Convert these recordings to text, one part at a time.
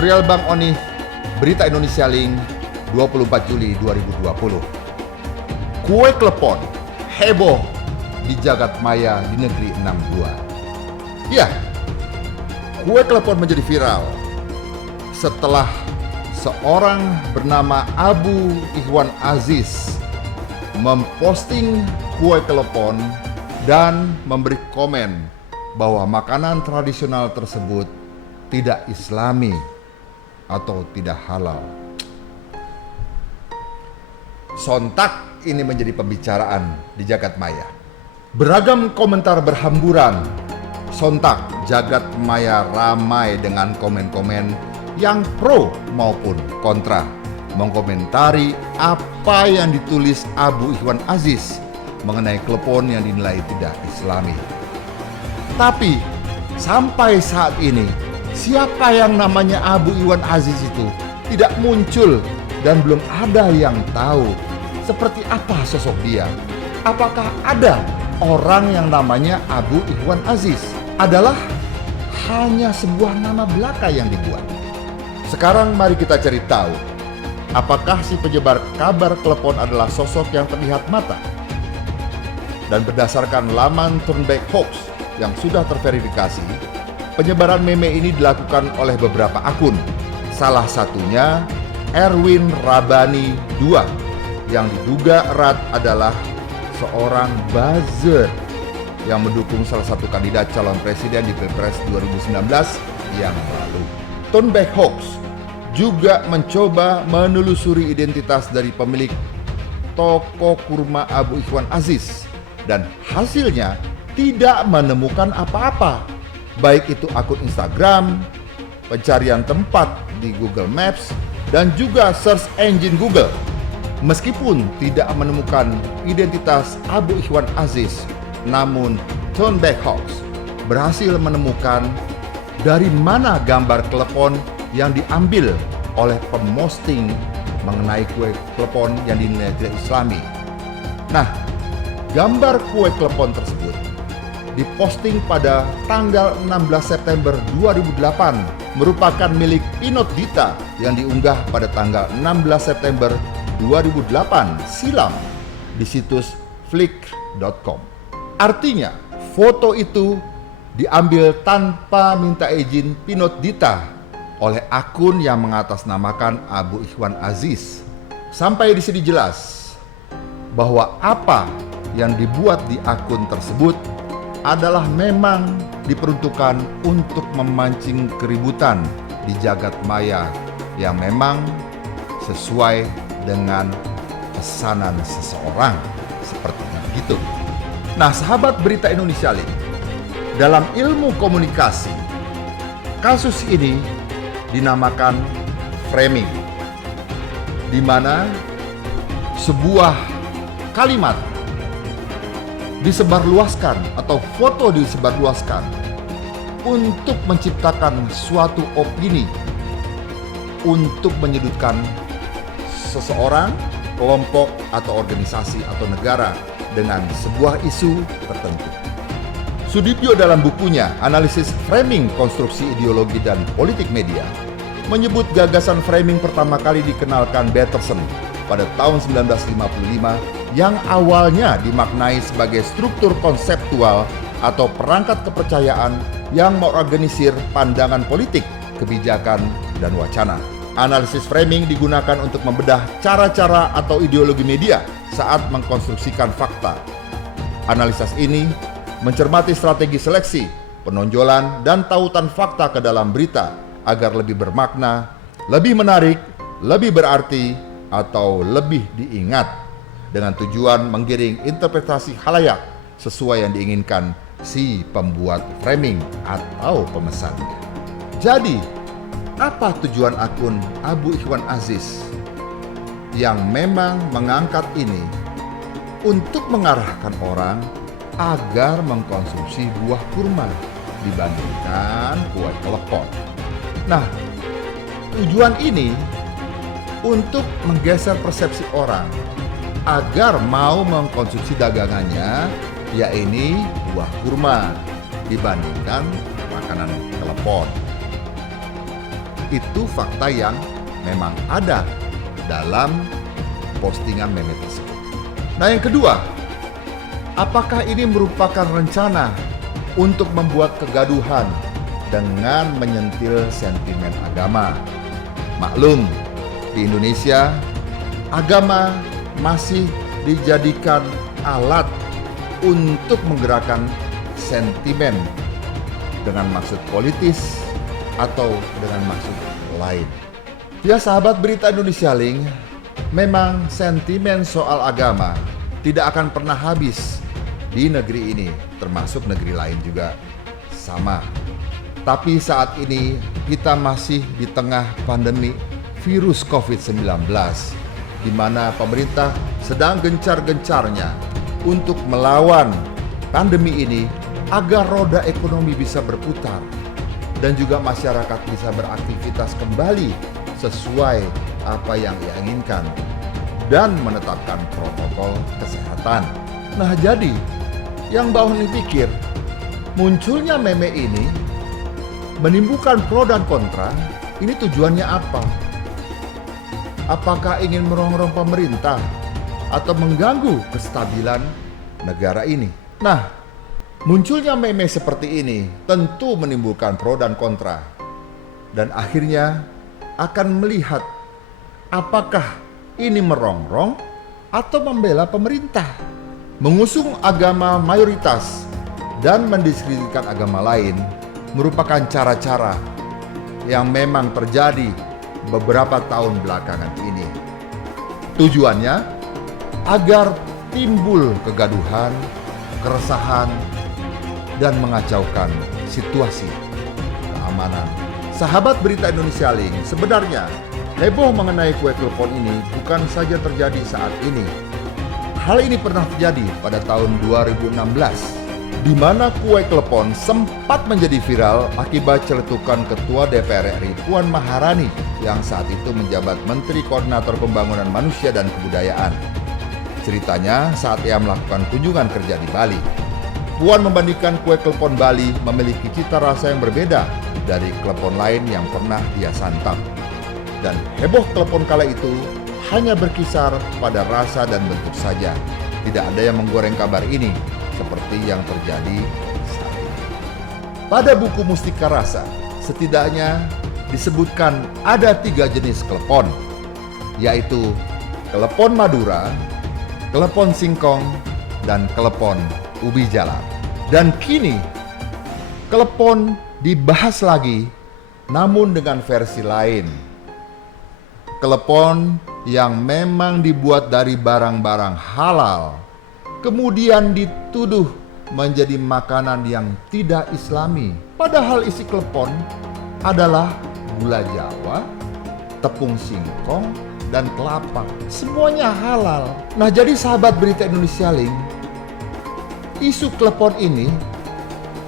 Editorial Bang Oni, Berita Indonesia Link, 24 Juli 2020. Kue klepon heboh di jagat maya di negeri 62. Ya, kue klepon menjadi viral setelah seorang bernama Abu Ikhwan Aziz memposting kue klepon dan memberi komen bahwa makanan tradisional tersebut tidak islami atau tidak halal. Sontak ini menjadi pembicaraan di jagat maya. Beragam komentar berhamburan. Sontak jagat maya ramai dengan komen-komen yang pro maupun kontra, mengkomentari apa yang ditulis Abu Ikhwan Aziz mengenai klepon yang dinilai tidak islami. Tapi sampai saat ini, siapa yang namanya Abu Ikhwan Aziz itu tidak muncul dan belum ada yang tahu seperti apa sosok dia. Apakah ada orang yang namanya Abu Ikhwan Aziz? Adalah hanya sebuah nama belaka yang dibuat. Sekarang mari kita cari tahu, apakah si penyebar kabar klepon adalah sosok yang terlihat mata? Dan berdasarkan laman Turnback Hoax yang sudah terverifikasi, penyebaran meme ini dilakukan oleh beberapa akun. Salah satunya Erwin Rabani 2 yang diduga erat adalah seorang buzzer yang mendukung salah satu kandidat calon presiden di Pilpres 2019 yang lalu. Turnback Hoax juga mencoba menelusuri identitas dari pemilik toko kurma Abu Ikhwan Aziz dan hasilnya tidak menemukan apa-apa, baik itu akun Instagram, pencarian tempat di Google Maps, dan juga search engine Google. Meskipun tidak menemukan identitas Abu Ikhwan Aziz, namun Turnback Hoax berhasil menemukan dari mana gambar klepon yang diambil oleh pemosting mengenai kue klepon yang dinilai tidak islami. Nah, gambar kue klepon tersebut diposting pada tanggal 16 September 2008 merupakan milik Pinot Dita yang diunggah pada tanggal 16 September 2008 silam di situs flickr.com. Artinya, foto itu diambil tanpa minta izin Pinot Dita oleh akun yang mengatasnamakan Abu Ikhwan Aziz. Sampai di sini jelas bahwa apa yang dibuat di akun tersebut adalah memang diperuntukkan untuk memancing keributan di jagat maya yang memang sesuai dengan pesanan seseorang, sepertinya begitu. Nah, sahabat Berita Indonesia Link, dalam ilmu komunikasi, kasus ini dinamakan framing, di mana sebuah kalimat disebarluaskan atau foto disebarluaskan untuk menciptakan suatu opini untuk menyudutkan seseorang, kelompok, atau organisasi atau negara dengan sebuah isu tertentu. Sudibyo dalam bukunya Analisis Framing Konstruksi Ideologi dan Politik Media menyebut gagasan framing pertama kali dikenalkan Batterson pada tahun 1955 yang awalnya dimaknai sebagai struktur konseptual atau perangkat kepercayaan yang mengorganisir pandangan politik, kebijakan, dan wacana. Analisis framing digunakan untuk membedah cara-cara atau ideologi media saat mengkonstruksikan fakta. Analisis ini mencermati strategi seleksi, penonjolan, dan tautan fakta ke dalam berita agar lebih bermakna, lebih menarik, lebih berarti, atau lebih diingat dengan tujuan menggiring interpretasi khalayak sesuai yang diinginkan si pembuat framing atau pemesannya. Jadi, apa tujuan akun Abu Ikhwan Aziz yang memang mengangkat ini? Untuk mengarahkan orang agar mengkonsumsi buah kurma dibandingkan kue klepon. Nah, tujuan ini untuk menggeser persepsi orang agar mau mengkonsumsi dagangannya, yaitu buah kurma dibandingkan makanan klepon. Itu fakta yang memang ada dalam postingan meme tersebut. Nah, yang kedua, apakah ini merupakan rencana untuk membuat kegaduhan dengan menyentil sentimen agama? Maklum, di Indonesia, agama masih dijadikan alat untuk menggerakkan sentimen dengan maksud politis atau dengan maksud lain. Ya sahabat Berita Indonesia Link, memang sentimen soal agama tidak akan pernah habis di negeri ini, termasuk negeri lain juga sama. Tapi saat ini kita masih di tengah pandemi virus COVID-19, di mana pemerintah sedang gencar-gencarnya untuk melawan pandemi ini agar roda ekonomi bisa berputar dan juga masyarakat bisa beraktivitas kembali sesuai apa yang ia inginkan dan menetapkan protokol kesehatan. Nah, jadi yang Mbak Honi pikir munculnya meme ini menimbulkan pro dan kontra, ini tujuannya apa? Apakah ingin merongrong pemerintah atau mengganggu kestabilan negara ini? Nah, munculnya meme seperti ini tentu menimbulkan pro dan kontra. Dan akhirnya akan melihat apakah ini merongrong atau membela pemerintah, mengusung agama mayoritas dan mendiskreditkan agama lain merupakan cara-cara yang memang terjadi beberapa tahun belakangan ini. Tujuannya agar timbul kegaduhan, keresahan, dan mengacaukan situasi keamanan. Sahabat Berita Indonesia Link, sebenarnya heboh mengenai kue klepon ini bukan saja terjadi saat ini. Hal ini pernah terjadi pada tahun 2016, di mana kue klepon sempat menjadi viral akibat celetukan Ketua DPR RI Puan Maharani yang saat itu menjabat Menteri Koordinator Pembangunan Manusia dan Kebudayaan. Ceritanya saat ia melakukan kunjungan kerja di Bali, Puan membandingkan kue klepon Bali memiliki cita rasa yang berbeda dari klepon lain yang pernah dia santap. Dan heboh klepon kala itu hanya berkisar pada rasa dan bentuk saja. Tidak ada yang menggoreng kabar ini seperti yang terjadi saat ini. Pada buku Mustika Rasa, setidaknya disebutkan ada 3 jenis klepon, yaitu klepon Madura, klepon singkong, dan klepon ubi jalar. Dan kini klepon dibahas lagi, namun dengan versi lain. Klepon yang memang dibuat dari barang-barang halal, kemudian dituduh menjadi makanan yang tidak islami. Padahal isi klepon adalah gula Jawa, tepung singkong, dan kelapa. Semuanya halal. Nah, jadi sahabat Berita Indonesia Link, isu klepon ini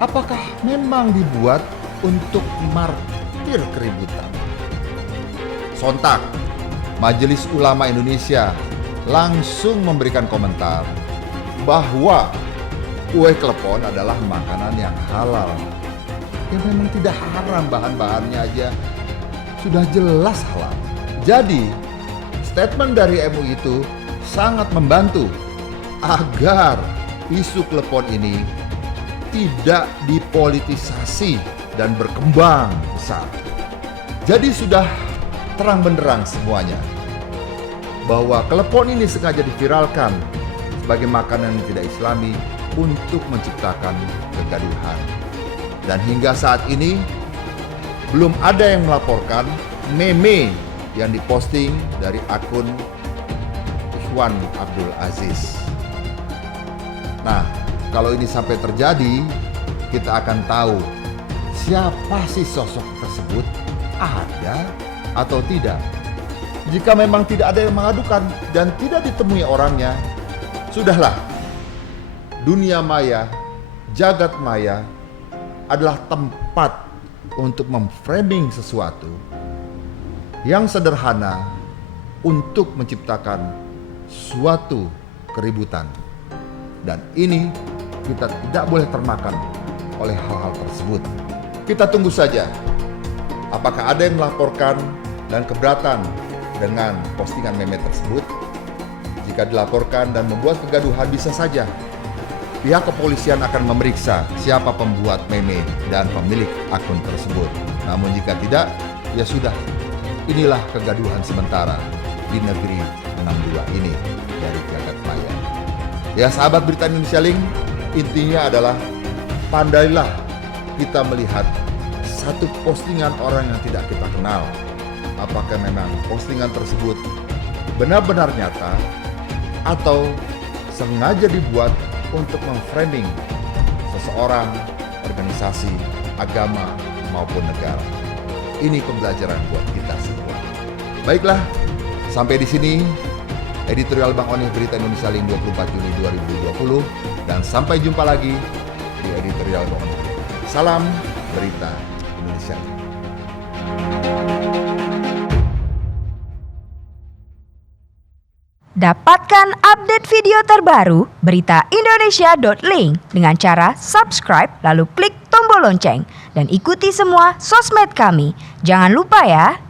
apakah memang dibuat untuk martir keributan? Sontak, Majelis Ulama Indonesia langsung memberikan komentar bahwa kue klepon adalah makanan yang halal. Ya memang tidak haram, bahan-bahannya aja sudah jelas halal. Jadi, statement dari MUI itu sangat membantu agar isu klepon ini tidak dipolitisasi dan berkembang besar. Jadi sudah terang benderang semuanya bahwa klepon ini sengaja diviralkan sebagai makanan yang tidak islami untuk menciptakan kegaduhan. Dan hingga saat ini belum ada yang melaporkan meme yang diposting dari akun Ikhwan Abdul Aziz. Nah, kalau ini sampai terjadi, kita akan tahu siapa sih sosok tersebut, ada atau tidak. Jika memang tidak ada yang mengadukan dan tidak ditemui orangnya, sudahlah. Dunia maya, jagat maya adalah tempat untuk memframing sesuatu yang sederhana untuk menciptakan suatu keributan. Dan ini kita tidak boleh termakan oleh hal-hal tersebut. Kita tunggu saja Apakah ada yang melaporkan dan keberatan dengan postingan meme tersebut? Jika dilaporkan dan membuat kegaduhan, bisa saja pihak kepolisian akan memeriksa siapa pembuat meme dan pemilik akun tersebut. Namun jika tidak, ya sudah, inilah kegaduhan sementara di negeri 62 ini dari jagat maya. Ya sahabat Berita Indonesia Link, intinya adalah pandailah kita melihat satu postingan orang yang tidak kita kenal. Apakah memang postingan tersebut benar-benar nyata atau sengaja dibuat untuk memframing seseorang, organisasi, agama, maupun negara. Ini pembelajaran buat kita semua. Baiklah, sampai di sini editorial Bang Onih Berita Indonesia Link 24 Juni 2020, dan sampai jumpa lagi di editorial Bang Onih. Salam Berita Indonesia Link. Dapatkan update video terbaru beritaindonesia.link dengan cara subscribe lalu klik tombol lonceng dan ikuti semua sosmed kami. Jangan lupa ya.